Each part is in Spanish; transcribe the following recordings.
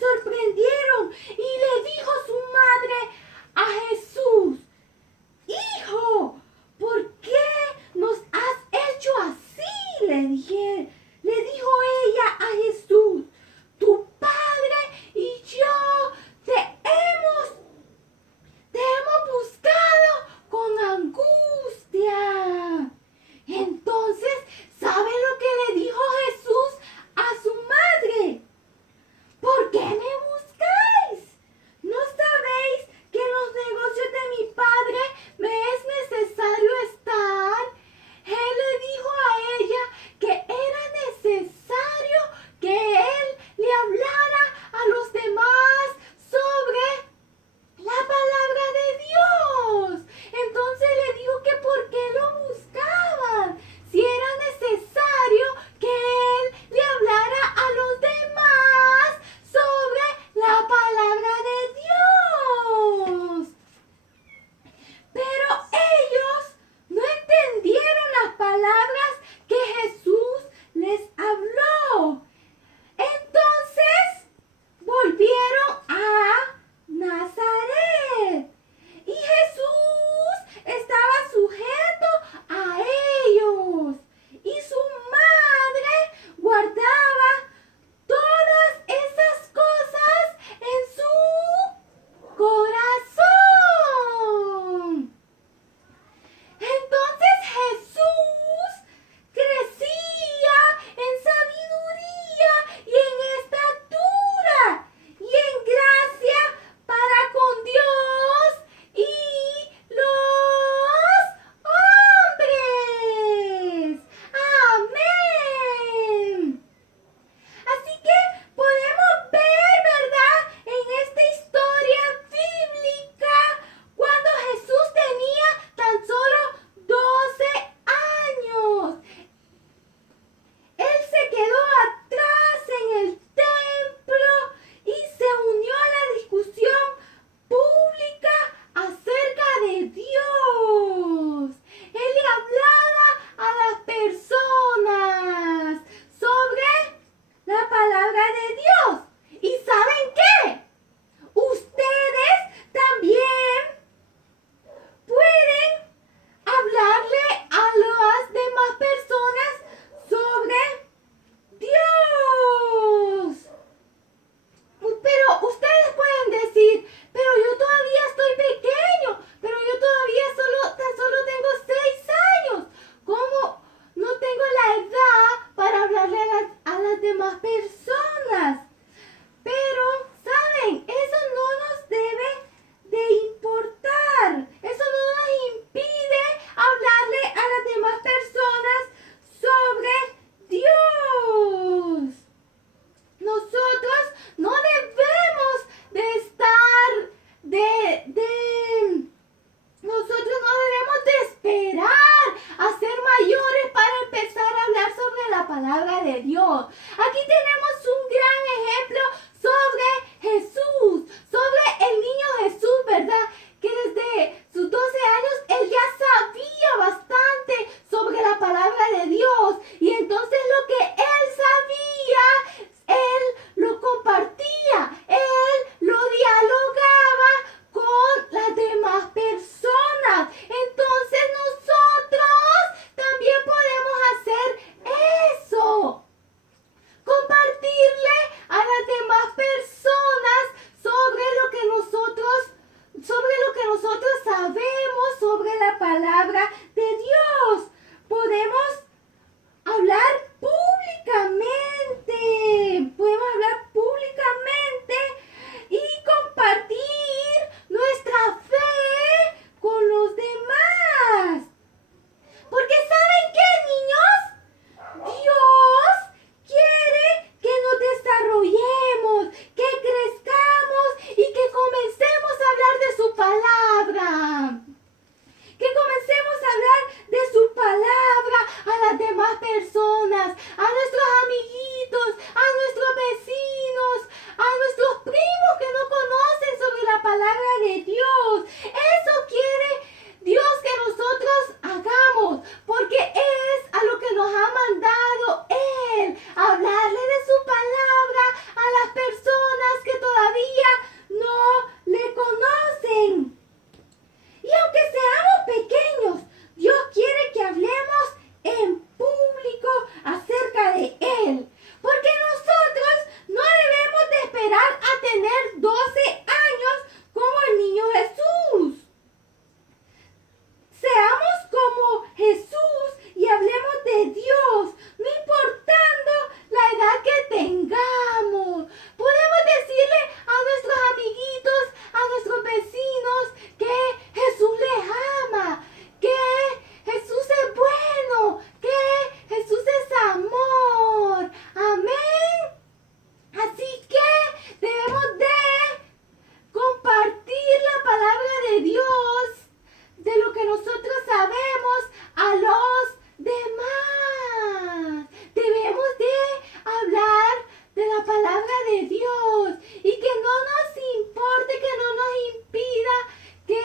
sorprendieron, y le dijo su madre a Jesús: Hijo, ¿por qué nos has hecho así? Le dijo ella a Jesús: tu padre y yo te hemos buscado con angustia. Entonces, ¿sabe lo que le dijo Jesús a su madre? ¿Por qué me buscáis? ¿No sabéis que en los negocios de mi padre me es necesario estar? Él le dijo a ella que era necesario que él le hablara a los demás sobre la palabra de Dios. Entonces le dijo que por qué lo buscaban, si era necesario que él le hablara a los demás sobre la palabra de Dios. Pero ellos no entendieron las palabras que Jesús les habló. Entonces volvieron a Nazaret y Jesús estaba sujeto a ellos y su madre guardaba todas esas cosas en su corazón. Entonces Jesús crecía en sabiduría y en estatura y en gracia para con Dios y los hombres. Amén. Así que podemos ver, ¿verdad?, en esta historia bíblica, cuando Jesús tenía tan solo 12 años. Él se quedó atrás en el templo y se unió a la discusión pública acerca de Dios. Él le hablaba a las personas sobre la palabra de Dios. ¿Y saben qué? Ustedes también pueden hablarle a las demás personas sobre Dios. Pero ustedes pueden decir: pero yo todavía estoy pequeño, pero yo todavía tan solo tengo 6 años. ¿Cómo no tengo la edad para hablarle a las demás personas? Pero, ¿saben? Eso no nos debe de importar. Eso no nos impide hablarle a las demás personas sobre Dios. Nosotros no debemos de estar nosotros no debemos de esperar a ser mayores para empezar a hablar sobre la palabra de Dios. Aquí tenemos de la palabra de Dios y que no nos importe, que no nos impida que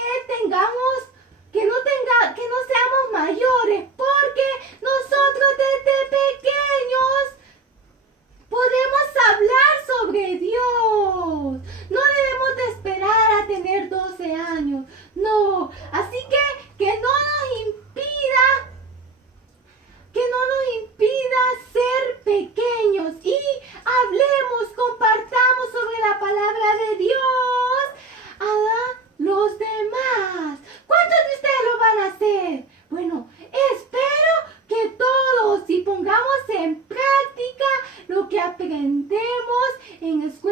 que no seamos mayores, porque nosotros desde pequeños podemos hablar sobre Dios. No debemos de esperar a tener 12 años. No. Así que no nos impida ser pequeños y hablemos, compartamos sobre la palabra de Dios a los demás. ¿Cuántos de ustedes lo van a hacer? Bueno, espero que todos y pongamos en práctica lo que aprendemos en escuela